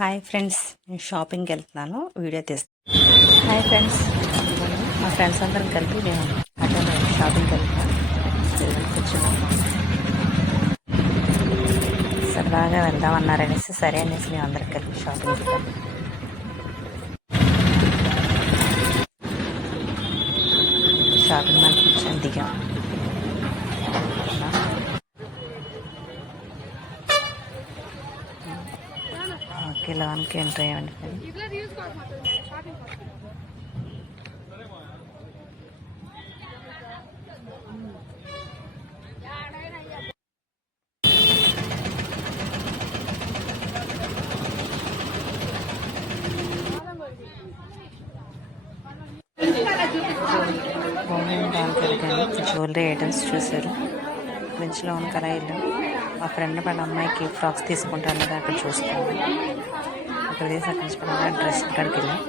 Hi friends నేను షాపింగ్కి వెళ్తున్నాను. వీడియో తీస్తాను హాయ్ ఫ్రెండ్స్ మా ఫ్రెండ్స్ అందరం కలిపి మేము ఆటోలో షాపింగ్కి వెళ్తున్నాం. ఇదిగో సరదాగా వెళ్దాం అన్నారనేసి సరే అనేసి మేము అందరం కలిపి షాపింగ్ షాపింగ్ మాల్ కూర్చొని దిగాం. ఓకే లోన్కి ఎంటర్ అయ్యామండి జ్యువెలరీ ఐటమ్స్ చూశారు మంచి లోన్ కలా వెళ్ళాం మా ఫ్రెండ్ వాళ్ళ అమ్మాయికి ఫ్రాక్స్ తీసుకుంటాను కదా అక్కడ చూసుకోండి అక్కడ తీసి అక్కడ నుంచి కూడా డ్రెస్ ఇక్కడికి వెళ్ళాం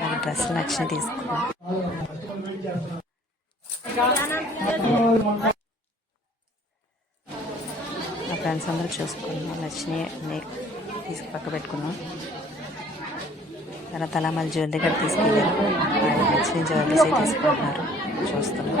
నాకు డ్రెస్ నచ్చిన తీసుకున్నాం మా ఫ్రెండ్స్ అందరూ చూసుకున్నాం నచ్చినవి అన్నీ తీసుకు పక్క పెట్టుకున్నాం. తర్వాత అలా మళ్ళీ జ్యువెలరీ దగ్గర తీసుకెళ్ళారు నచ్చిన జ్యువెలరీస్ తీసుకుంటున్నారు. చూస్తున్నాం.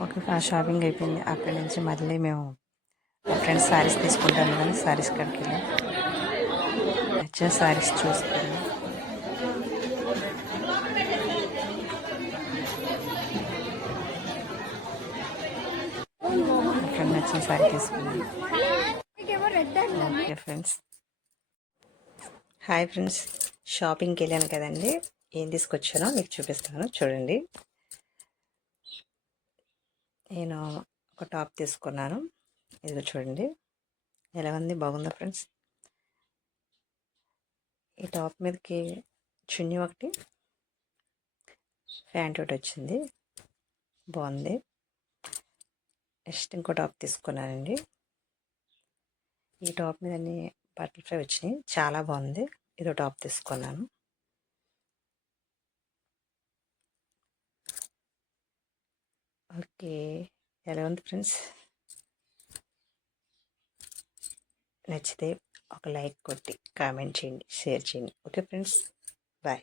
ఓకే ఆ షాపింగ్ అయిపోయింది. అక్కడి నుంచి మళ్ళీ మేము మా ఫ్రెండ్స్ శారీస్ తీసుకుంటాను కానీ శారీస్ కడికి వెళ్ళాం. నచ్చిన శారీస్ చూసుకున్నాం మా నచ్చిన శారీ తీసుకున్నాం ఓకే ఫ్రెండ్స్. Hi friends. షాపింగ్కి వెళ్ళాను కదండి. ఏం తీసుకొచ్చానో మీకు చూపిస్తాను. చూడండి. నేను ఒక టాప్ తీసుకున్నాను. ఇదిగో చూడండి. ఎలా ఉంది? బాగుందా ఫ్రెండ్స్? ఈ టాప్ మీదకి చున్నీ ఒకటి ప్యాంట్ ఒకటి వచ్చింది. బాగుంది. నెక్స్ట్ ఇంకో టాప్ తీసుకున్నానండి. ఈ టాప్ మీద అన్ని బటర్ఫ్లై వచ్చినాయి. చాలా బాగుంది. ఇదో టాప్ తీసుకున్నాను. ఓకే. ఎలా ఉంది ఫ్రెండ్స్? నచ్చితే ఒక లైక్ కొట్టి కామెంట్ చేయండి షేర్ చేయండి. Okay friends. బాయ్.